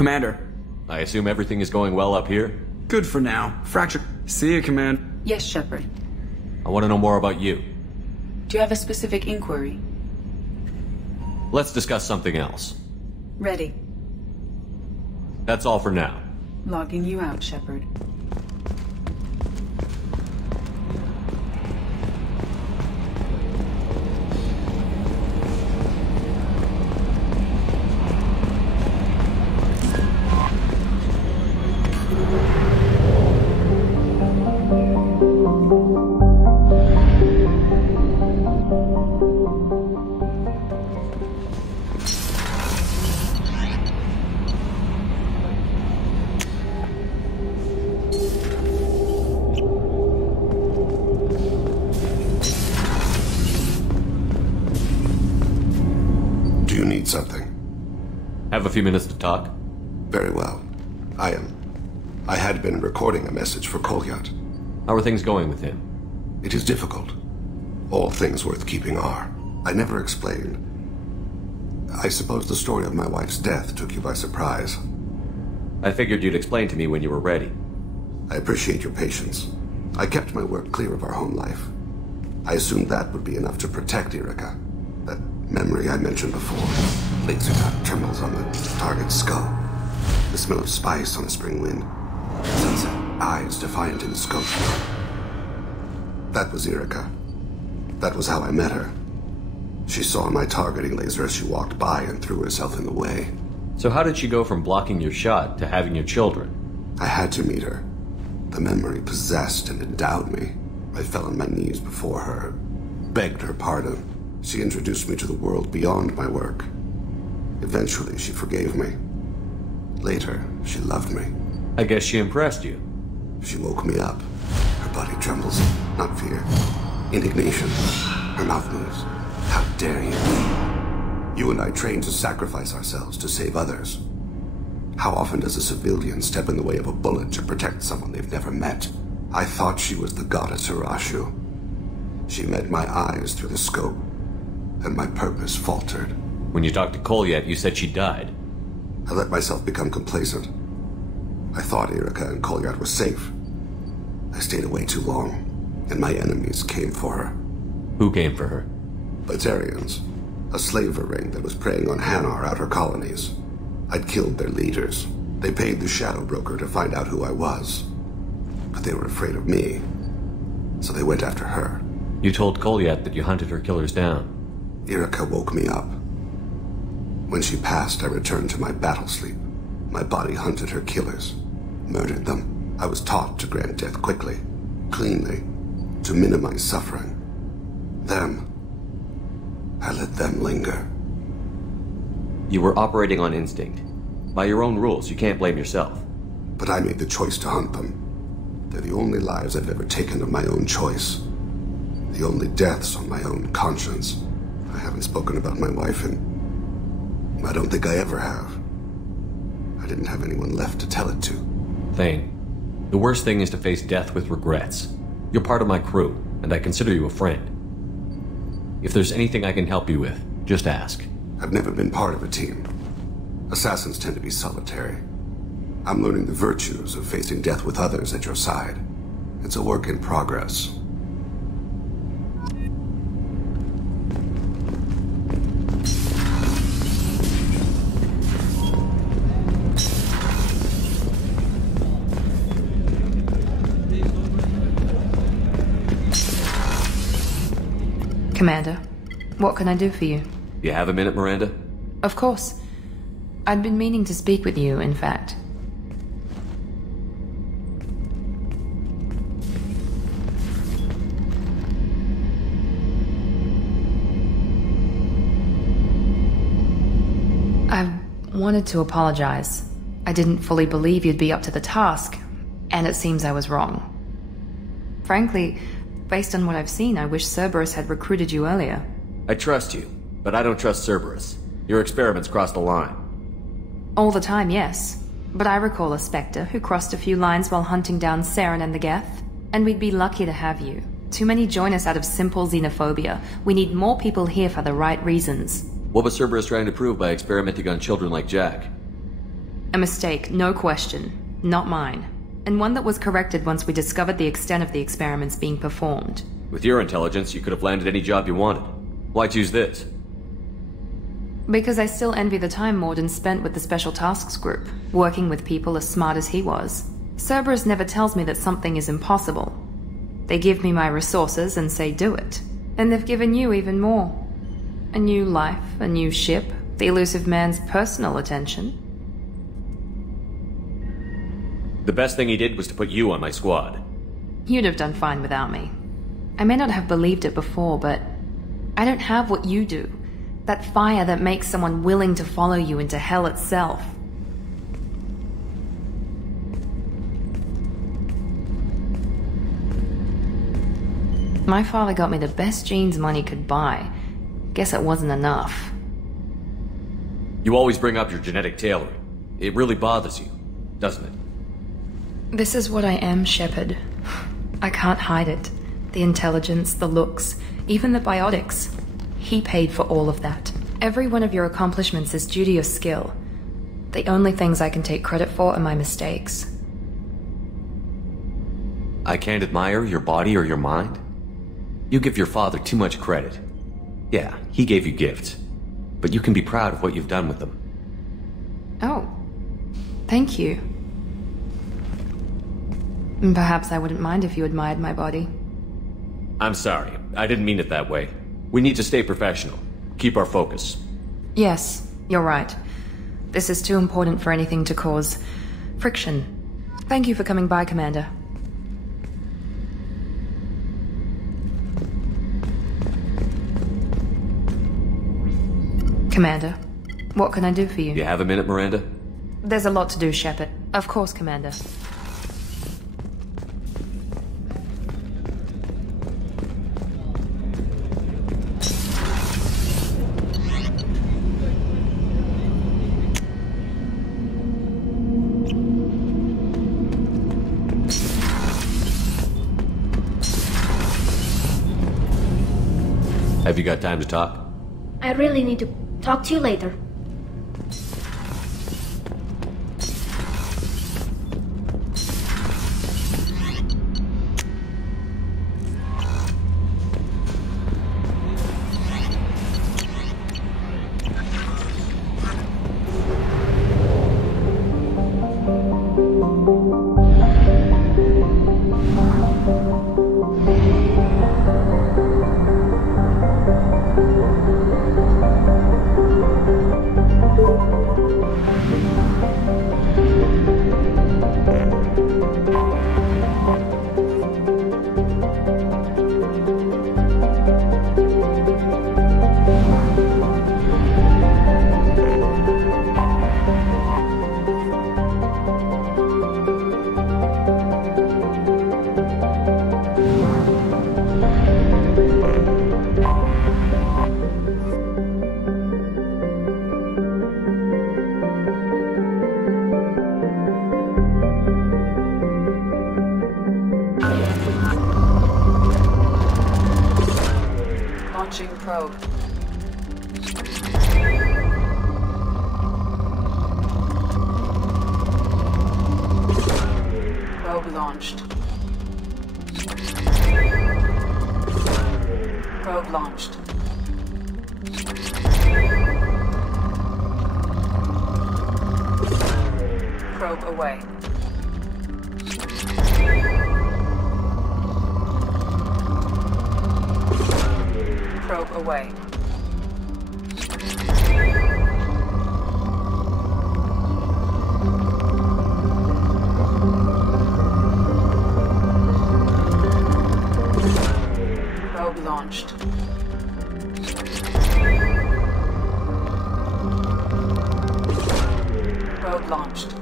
Commander. I assume everything is going well up here? Good for now. Fracture. See you, Command. Yes, Shepard. I want to know more about you. Do you have a specific inquiry? Let's discuss something else. Ready. That's all for now. Logging you out, Shepard. Have a few minutes to talk? Very well. I had been recording a message for Kolyat. How are things going with him? It is difficult. All things worth keeping are. I never explained. I suppose the story of my wife's death took you by surprise. I figured you'd explain to me when you were ready. I appreciate your patience. I kept my work clear of our home life. I assumed that would be enough to protect Erica. That memory I mentioned before. Laser dot trembles on the target's skull. The smell of spice on the spring wind. Sunset eyes defiant in the scope. That was Erica. That was how I met her. She saw my targeting laser as she walked by and threw herself in the way. So how did she go from blocking your shot to having your children? I had to meet her. The memory possessed and endowed me. I fell on my knees before her, begged her pardon. She introduced me to the world beyond my work. Eventually, she forgave me. Later, she loved me. I guess she impressed you. She woke me up. Her body trembles. Not fear. Indignation. Her mouth moves. How dare you? You and I trained to sacrifice ourselves to save others. How often does a civilian step in the way of a bullet to protect someone they've never met? I thought she was the goddess Arashu. She met my eyes through the scope, and my purpose faltered. When you talked to Kolyat, you said she died. I let myself become complacent. I thought Erica and Kolyat were safe. I stayed away too long, and my enemies came for her. Who came for her? Batarians. A slaver ring that was preying on Hanar outer colonies. I'd killed their leaders. They paid the shadow broker to find out who I was. But they were afraid of me, so they went after her. You told Kolyat that you hunted her killers down. Erica woke me up. When she passed, I returned to my battle sleep. My body hunted her killers, murdered them. I was taught to grant death quickly, cleanly, to minimize suffering. I let them linger. You were operating on instinct. By your own rules, you can't blame yourself. But I made the choice to hunt them. They're the only lives I've ever taken of my own choice. The only deaths on my own conscience. I haven't spoken about my wife and I don't think I ever have. I didn't have anyone left to tell it to. Thane, the worst thing is to face death with regrets. You're part of my crew, and I consider you a friend. If there's anything I can help you with, just ask. I've never been part of a team. Assassins tend to be solitary. I'm learning the virtues of facing death with others at your side. It's a work in progress. Commander, what can I do for you? You have a minute, Miranda? Of course. I'd been meaning to speak with you, in fact. I wanted to apologize. I didn't fully believe you'd be up to the task, and it seems I was wrong. Frankly, based on what I've seen, I wish Cerberus had recruited you earlier. I trust you, but I don't trust Cerberus. Your experiments crossed the line. All the time, yes. But I recall a Spectre who crossed a few lines while hunting down Saren and the Geth. And we'd be lucky to have you. Too many join us out of simple xenophobia. We need more people here for the right reasons. What was Cerberus trying to prove by experimenting on children like Jack? A mistake, no question. Not mine. And one that was corrected once we discovered the extent of the experiments being performed. With your intelligence, you could have landed any job you wanted. Why choose this? Because I still envy the time Mordin spent with the Special Tasks Group, working with people as smart as he was. Cerberus never tells me that something is impossible. They give me my resources and say do it. And they've given you even more. A new life, a new ship, the elusive man's personal attention. The best thing he did was to put you on my squad. You'd have done fine without me. I may not have believed it before, but I don't have what you do. That fire that makes someone willing to follow you into hell itself. My father got me the best jeans money could buy. Guess it wasn't enough. You always bring up your genetic tailoring. It really bothers you, doesn't it? This is what I am, Shepard. I can't hide it. The intelligence, the looks, even the biotics. He paid for all of that. Every one of your accomplishments is due to your skill. The only things I can take credit for are my mistakes. I can't admire your body or your mind? You give your father too much credit. Yeah, he gave you gifts. But you can be proud of what you've done with them. Oh. Thank you. Perhaps I wouldn't mind if you admired my body. I'm sorry. I didn't mean it that way. We need to stay professional. Keep our focus. Yes, you're right. This is too important for anything to cause friction. Thank you for coming by, Commander. Commander, what can I do for you? You have a minute, Miranda? There's a lot to do, Shepard. Of course, Commander. Have you got time to talk? I really need to talk to you later. Probe. Probe launched. Probe launched. Probe away. Probe away. Probe launched. Probe launched.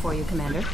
for you, Commander.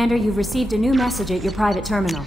Commander, you've received a new message at your private terminal.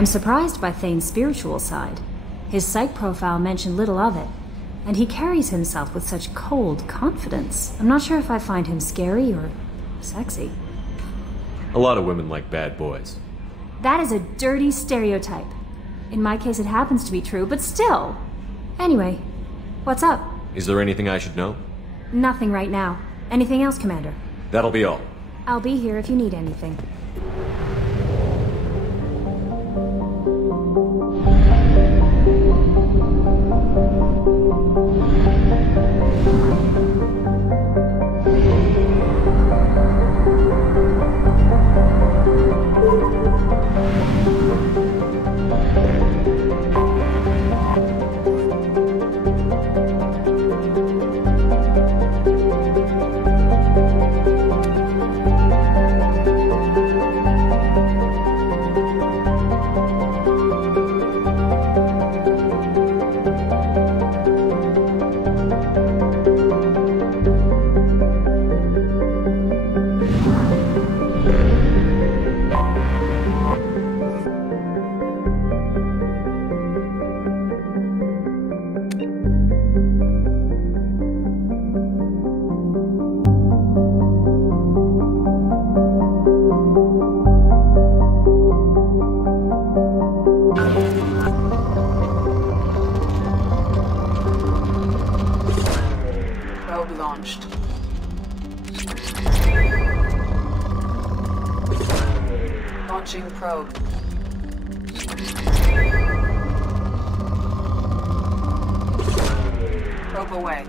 I'm surprised by Thane's spiritual side. His psych profile mentioned little of it, and he carries himself with such cold confidence. I'm not sure if I find him scary or sexy. A lot of women like bad boys. That is a dirty stereotype. In my case, it happens to be true, but still. Anyway, what's up? Is there anything I should know? Nothing right now. Anything else, Commander? That'll be all. I'll be here if you need anything. Launched. Launching probe. Probe away.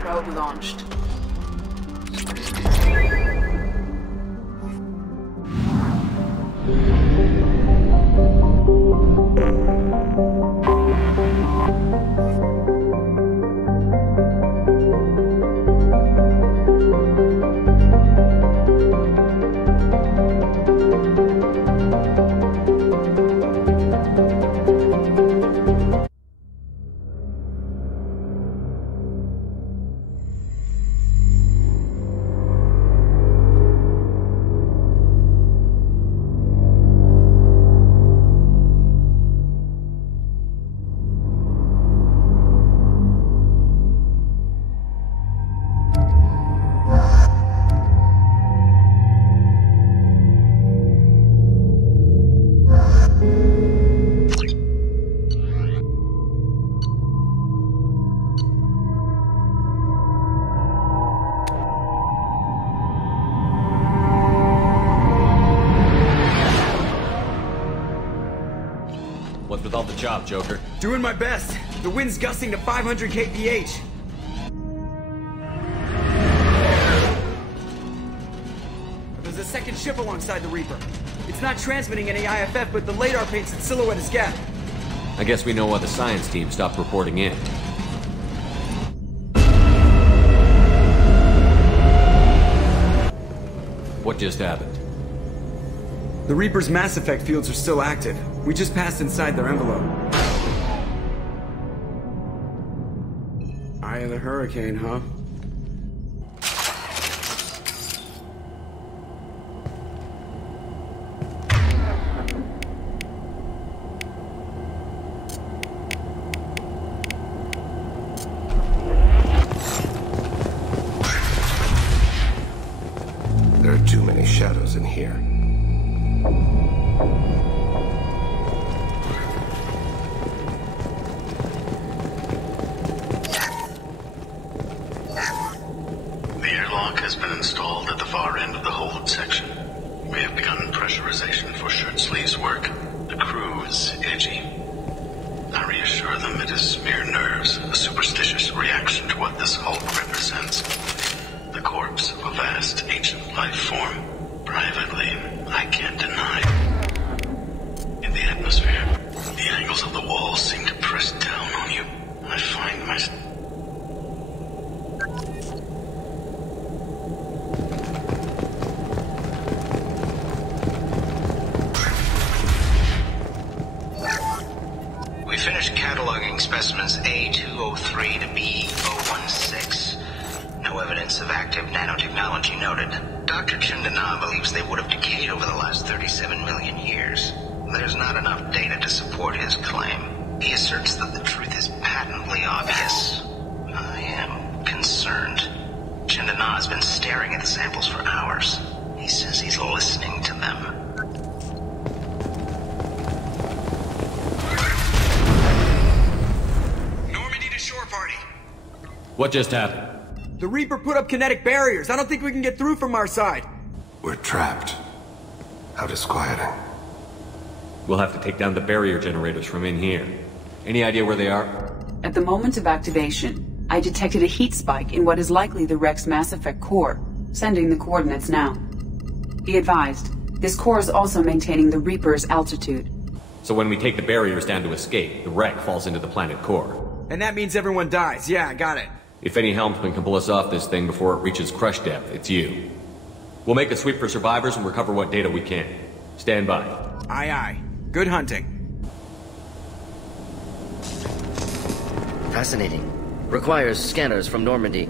Probe launched. What's with all the chop, Joker? Doing my best. The wind's gusting to 500 kph. There's a second ship alongside the Reaper. It's not transmitting any IFF, but the radar paints its silhouette as geth. I guess we know why the science team stopped reporting in. What just happened? The Reaper's Mass Effect fields are still active. We just passed inside their envelope. Eye of the hurricane, huh? There are too many shadows in here. The airlock has been installed at the far end of the hold section. We have begun pressurization for shirt sleeves work. The crew is edgy. I reassure them it is mere nerves, a superstitious reaction to what this hulk represents. The corpse of a vast, ancient life form. Privately, I can't deny. In the atmosphere, the angles of the walls seem to press down on you. I find myself... We finished cataloging specimens A203 to B016. No evidence of active nanotechnology noted. Dr. Chandana believes they would have decayed over the last 37 million years. There's not enough data to support his claim. He asserts that the truth is patently obvious. I am concerned. Chandana has been staring at the samples for hours. He says he's listening to them. Normandy to shore party. What just happened? The Reaper put up kinetic barriers. I don't think we can get through from our side. We're trapped. How disquieting. We'll have to take down the barrier generators from in here. Any idea where they are? At the moment of activation, I detected a heat spike in what is likely the Rex Mass Effect core, sending the coordinates now. Be advised, this core is also maintaining the Reaper's altitude. So when we take the barriers down to escape, the wreck falls into the planet core. And that means everyone dies. Yeah, I got it. If any helmsman can pull us off this thing before it reaches crush depth, it's you. We'll make a sweep for survivors and recover what data we can. Stand by. Aye, aye. Good hunting. Fascinating. Requires scanners from Normandy.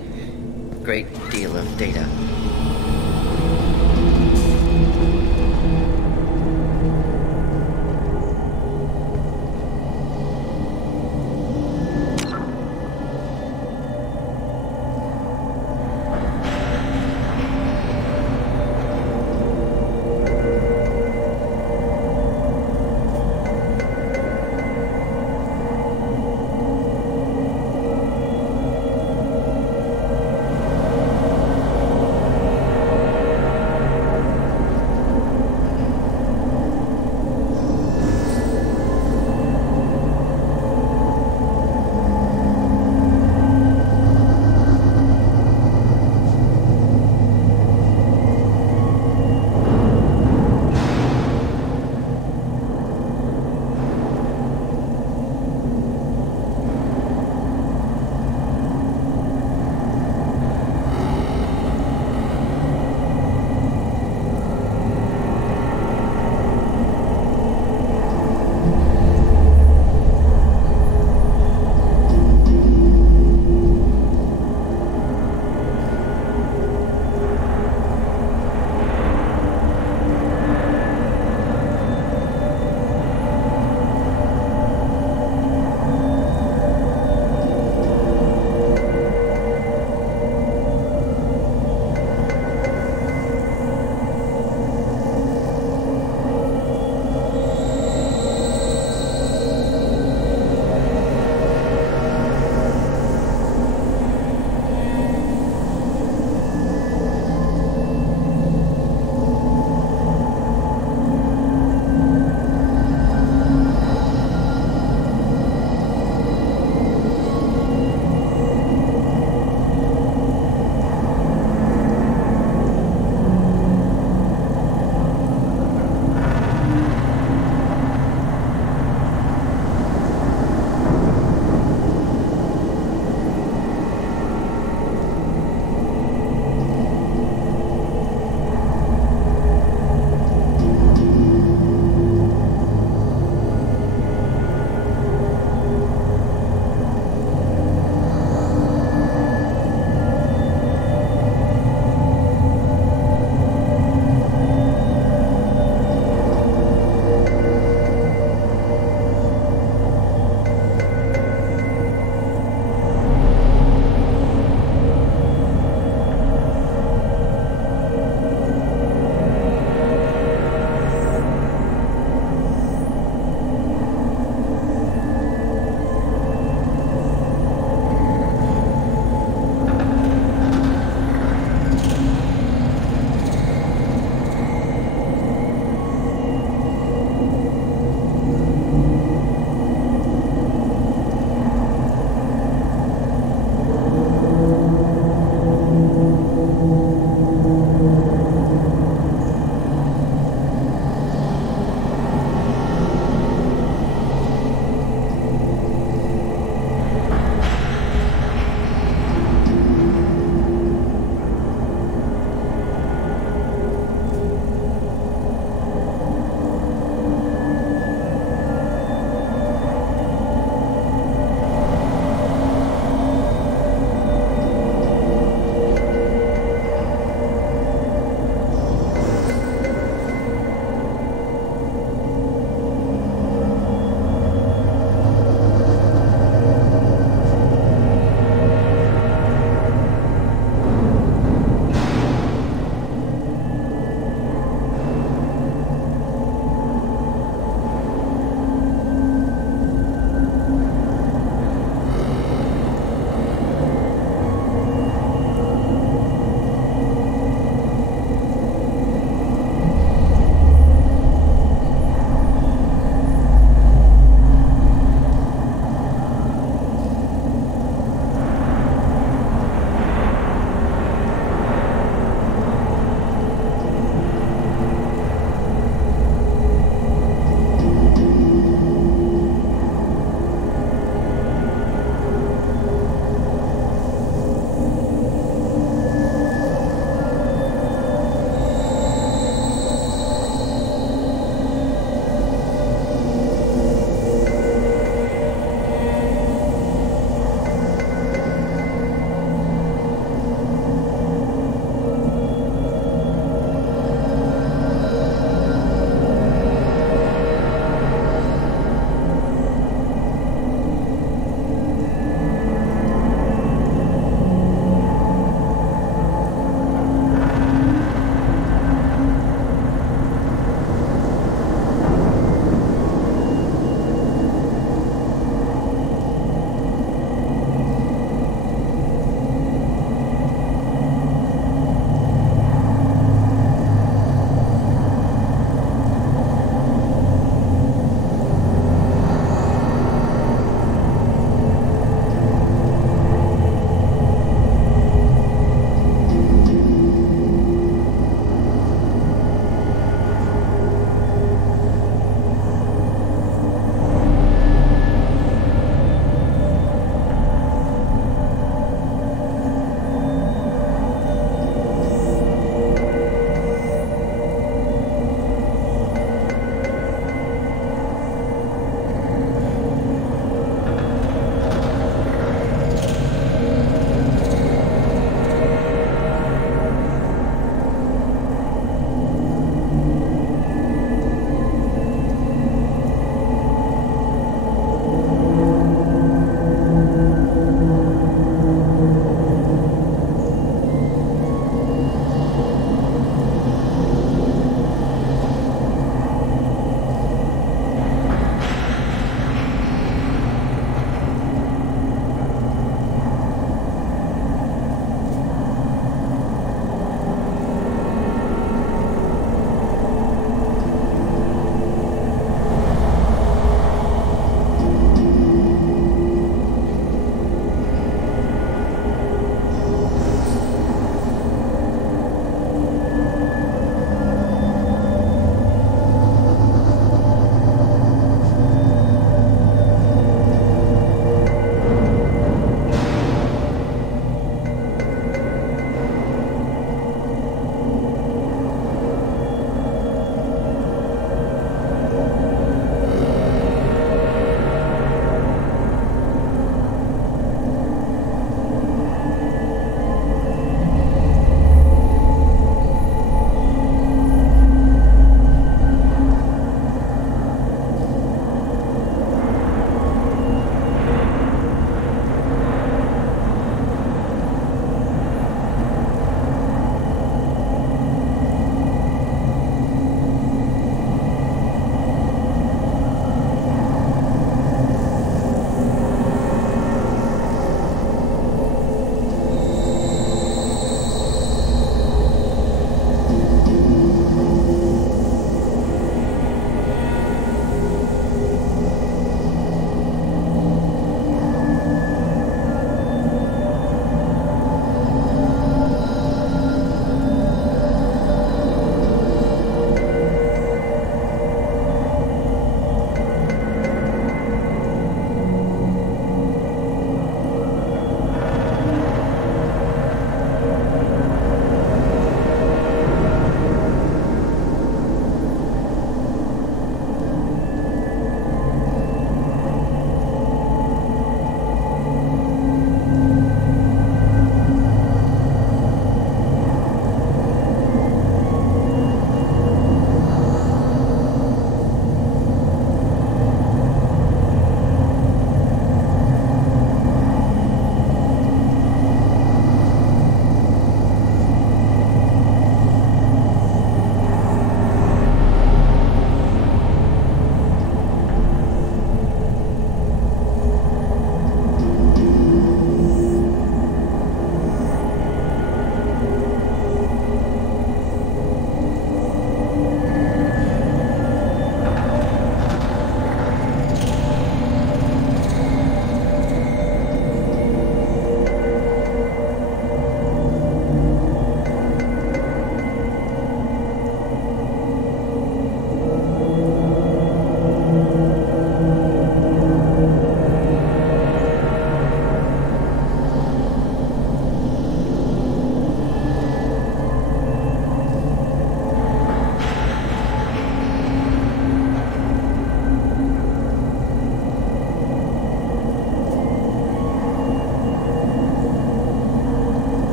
Great deal of data.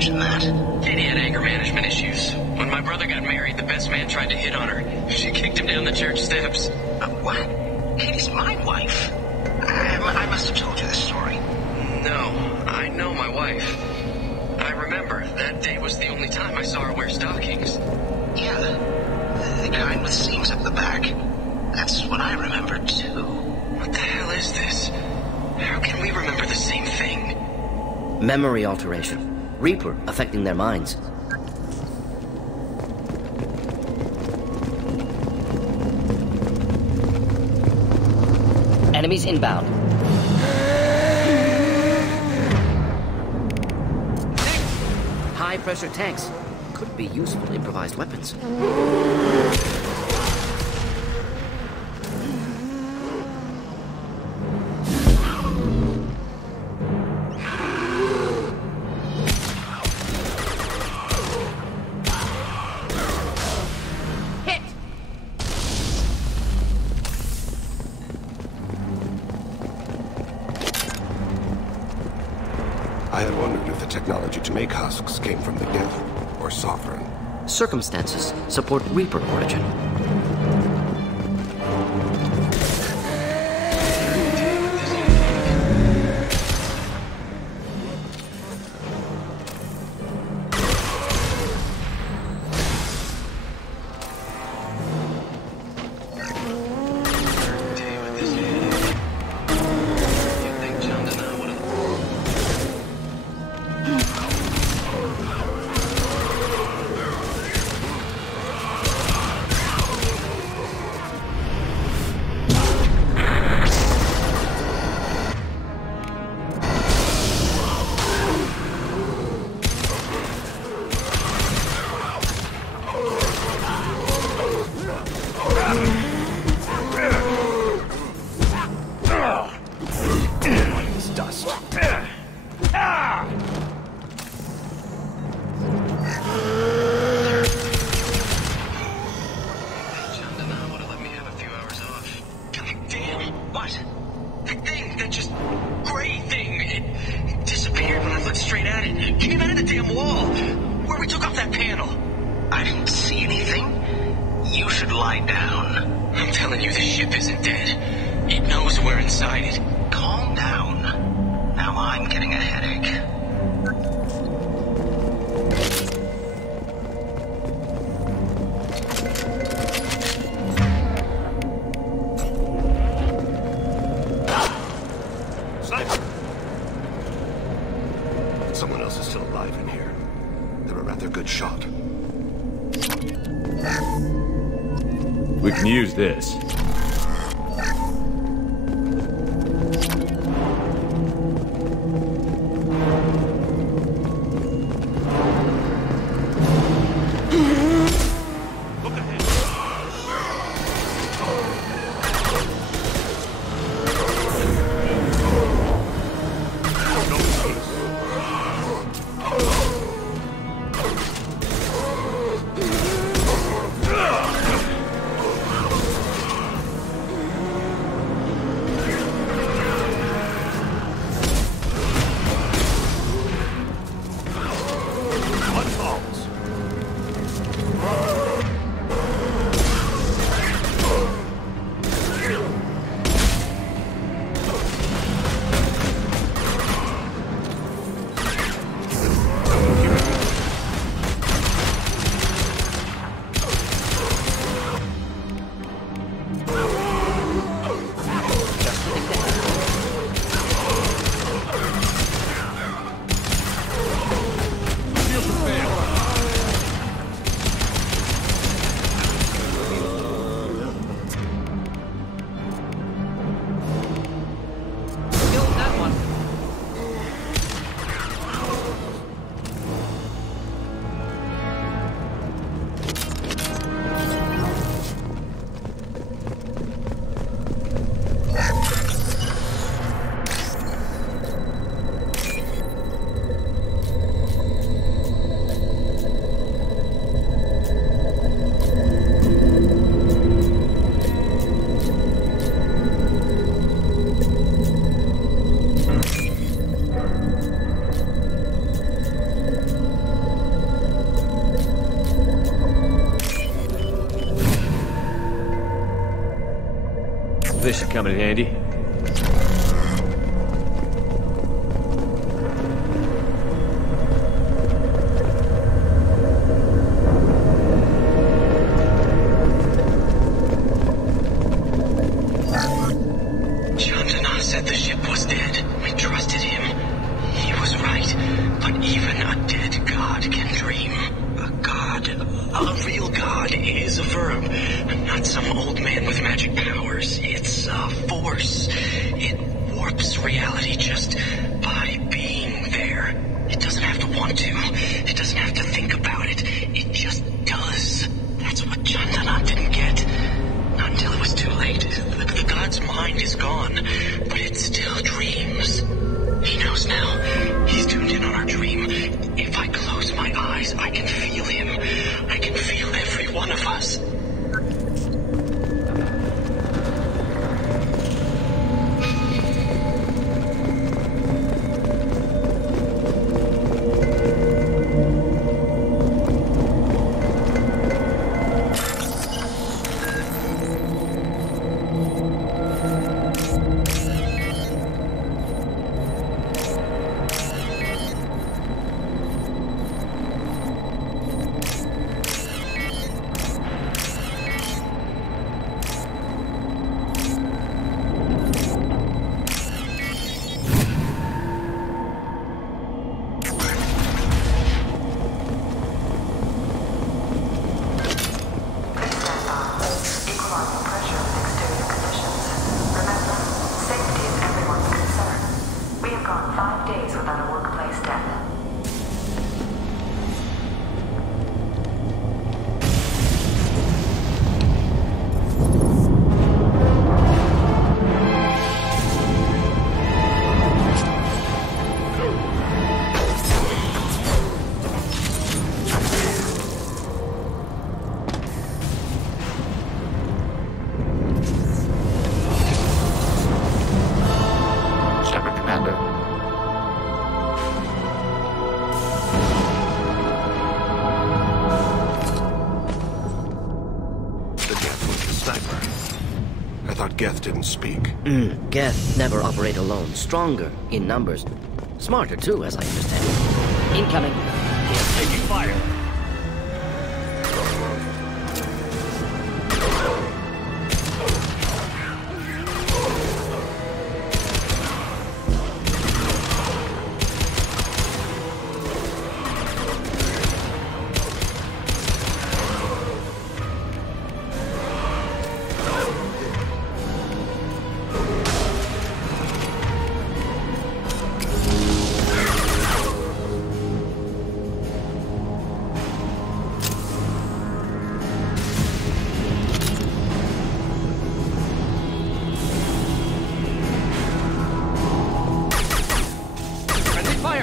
mention that. Katie had anger management issues. When my brother got married, the best man tried to hit on her. She kicked him down the church steps. What? Katie's my wife. I must have told you this story. No, I know my wife. I remember, that day was the only time I saw her wear stockings. Yeah, the kind with seams up the back. That's what I remember, too. What the hell is this? How can we remember the same thing? Memory alteration. Reaper affecting their minds. Enemies inbound. High-pressure tanks. Could be useful improvised weapons. I had wondered if the technology to make husks came from the geth or Sovereign. Circumstances support Reaper origin. Someone else is still alive in here. They're a rather good shot. We can use this. this should come in handy. Said the ship was dead. We trusted him. He was right. But even a dead god can dream. A god, a real god, is a verb. Not some old man with magic powers. It's a force. It warps reality just by being there. It doesn't have to want to. It doesn't have to think about it. It just does. That's what Chandana didn't get. Not until it was too late. The god's mind is gone, but it still dreams. He knows now. He's tuned in on our dream. If I close my eyes, I can feel him. I can feel every one of us. Geth didn't speak. Geth never operate alone. Stronger in numbers. Smarter, too, as I understand. Incoming. Taking fire.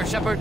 Shepard.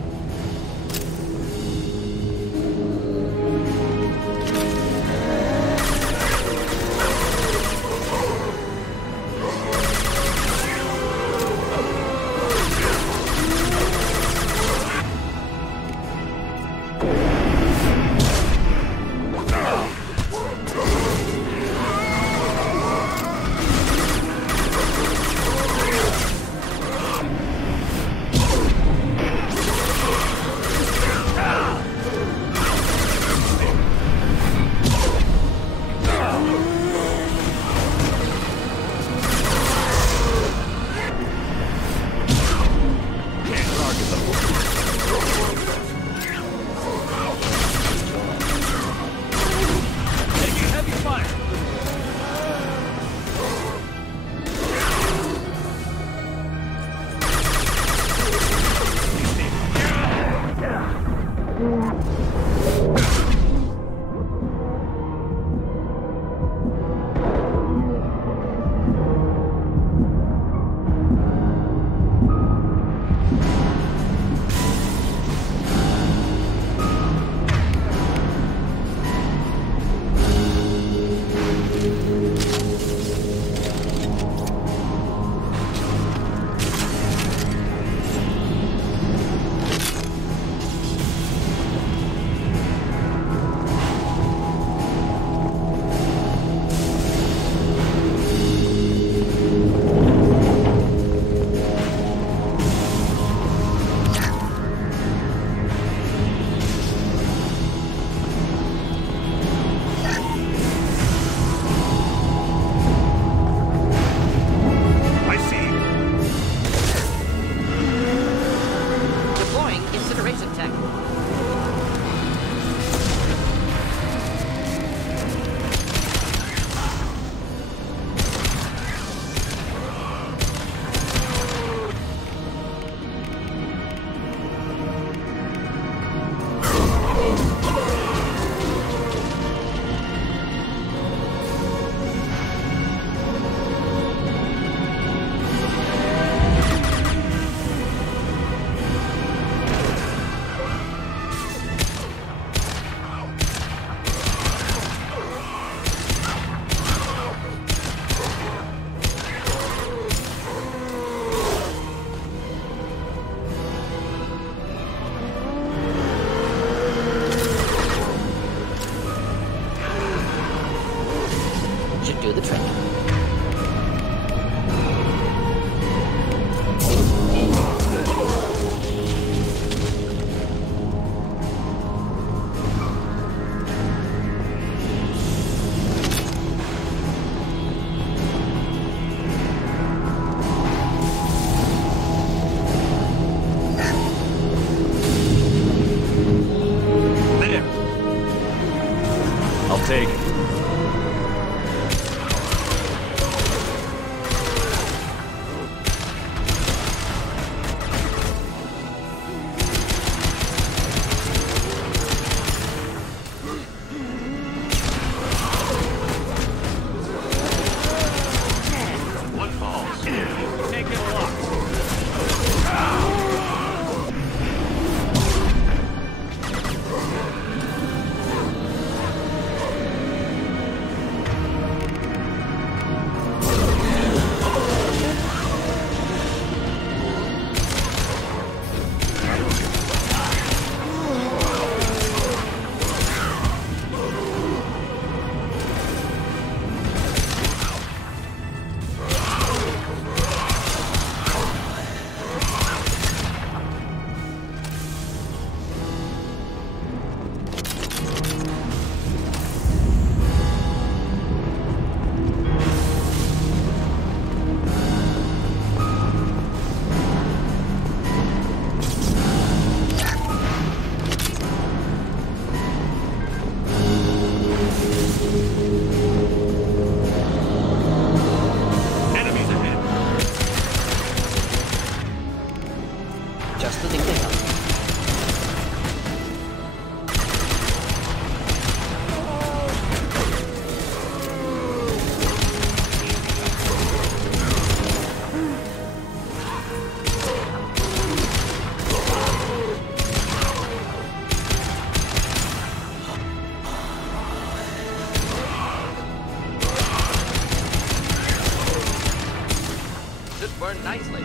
This burned nicely.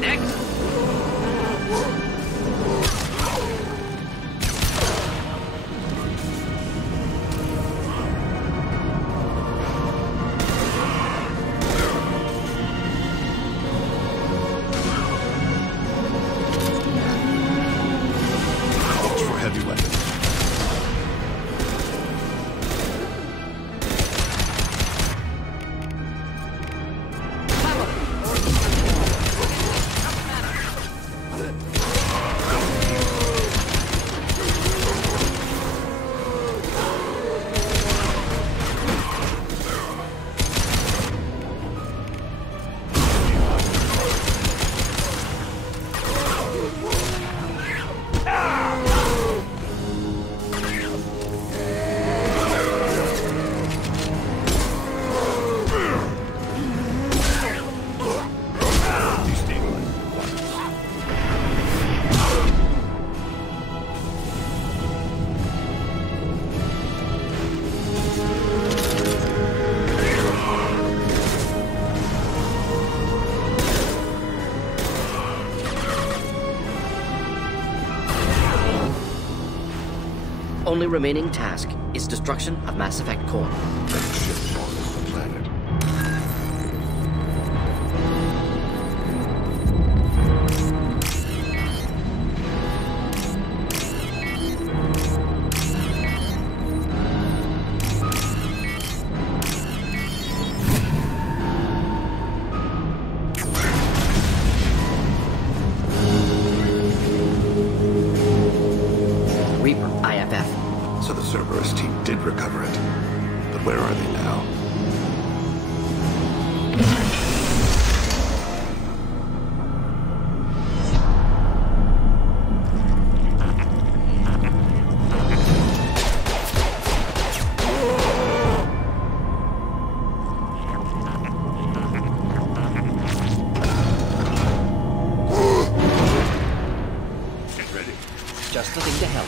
Next. Only remaining task is destruction of Mass Effect core. That ship follows the planet. So the Cerberus team did recover it. But where are they now? Get ready. Just the thing to help.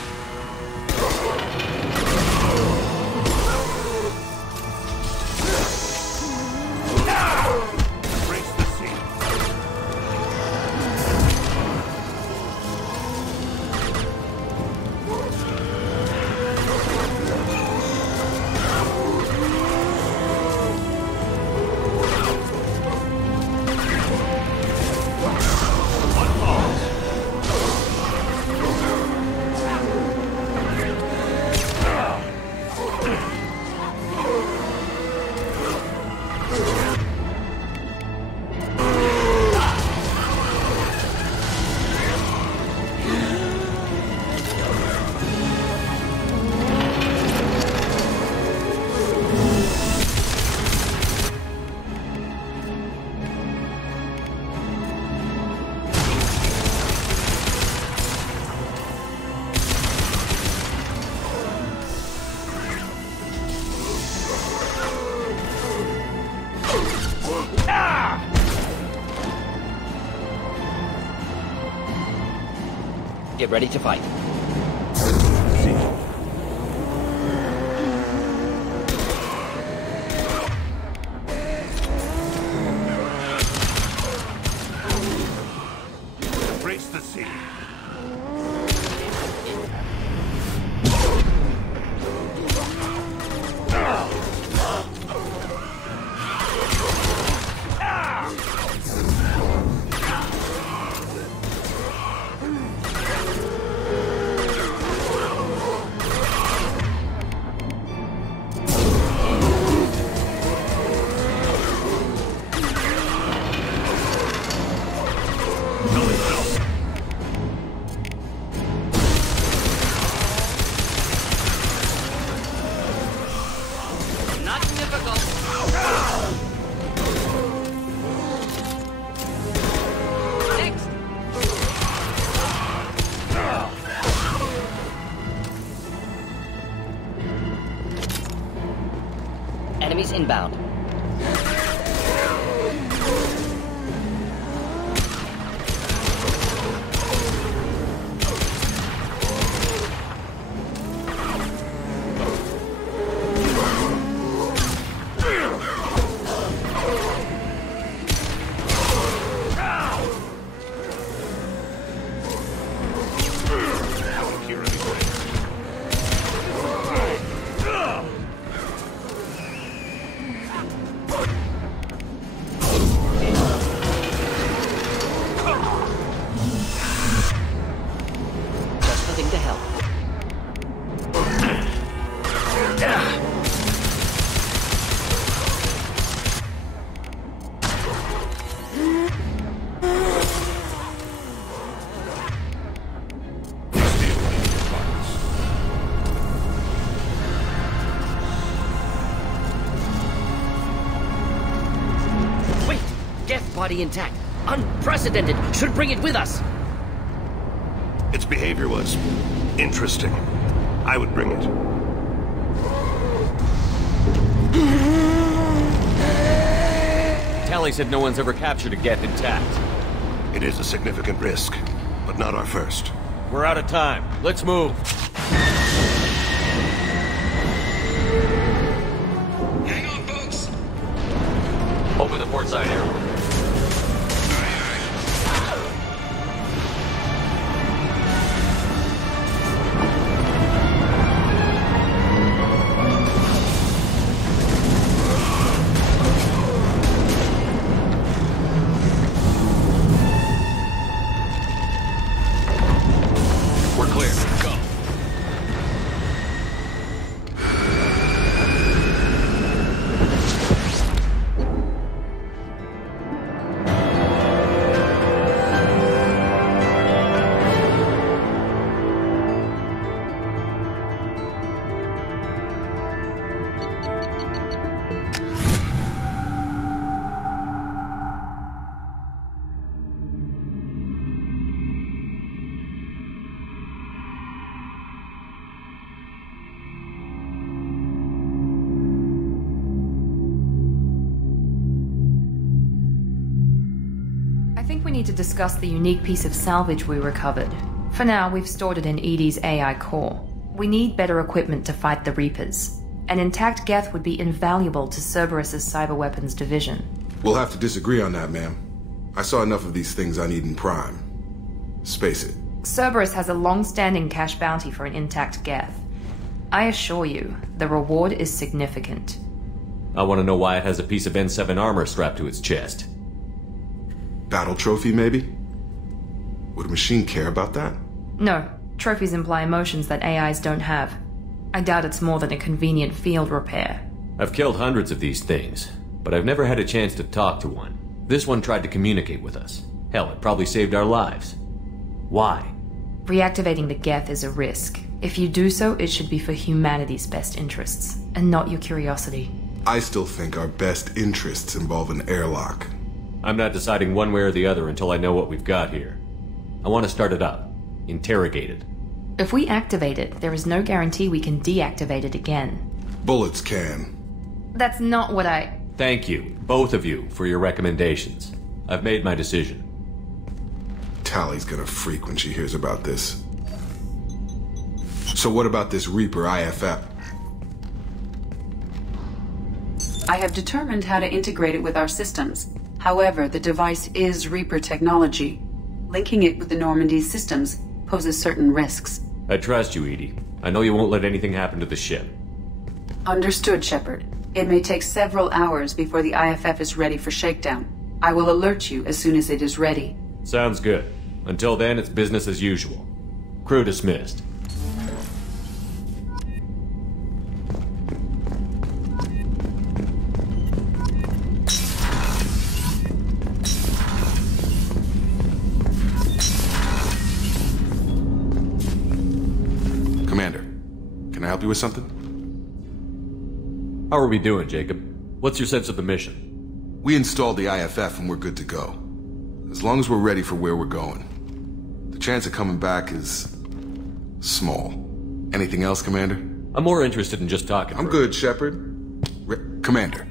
Get ready to fight. Brace the sea. Enemies inbound. body intact. Unprecedented. Should bring it with us. Its behavior was interesting. I would bring it. Tally said no one's ever captured a geth intact. It is a significant risk, but not our first. We're out of time. Let's move. Hang on, folks. Open the port side airlock. I think we need to discuss the unique piece of salvage we recovered. For now, we've stored it in Edie's AI core. We need better equipment to fight the Reapers. An intact geth would be invaluable to Cerberus's cyber weapons division. We'll have to disagree on that, ma'am. I saw enough of these things I need in Prime. Space it. Cerberus has a long-standing cash bounty for an intact geth. I assure you, the reward is significant. I want to know why it has a piece of N7 armor strapped to its chest. Battle trophy, maybe? Would a machine care about that? No. Trophies imply emotions that AIs don't have. I doubt it's more than a convenient field repair. I've killed hundreds of these things, but I've never had a chance to talk to one. This one tried to communicate with us. Hell, it probably saved our lives. Why? Reactivating the geth is a risk. If you do so, it should be for humanity's best interests, and not your curiosity. I still think our best interests involve an airlock. I'm not deciding one way or the other until I know what we've got here. I want to start it up. Interrogate it. If we activate it, there is no guarantee we can deactivate it again. Bullets can. That's not what I... Thank you, both of you, for your recommendations. I've made my decision. Tally's gonna freak when she hears about this. So what about this Reaper IFF? I have determined how to integrate it with our systems. However, the device is Reaper technology. Linking it with the Normandy's systems poses certain risks. I trust you, Edie. I know you won't let anything happen to the ship. Understood, Shepard. It may take several hours before the IFF is ready for shakedown. I will alert you as soon as it is ready. Sounds good. Until then, it's business as usual. Crew dismissed. Commander, can I help you with something? How are we doing, Jacob? What's your sense of the mission? We installed the IFF and we're good to go. As long as we're ready for where we're going. The chance of coming back is... small. Anything else, Commander? I'm more interested in just talking. I'm good, Shepard. Commander,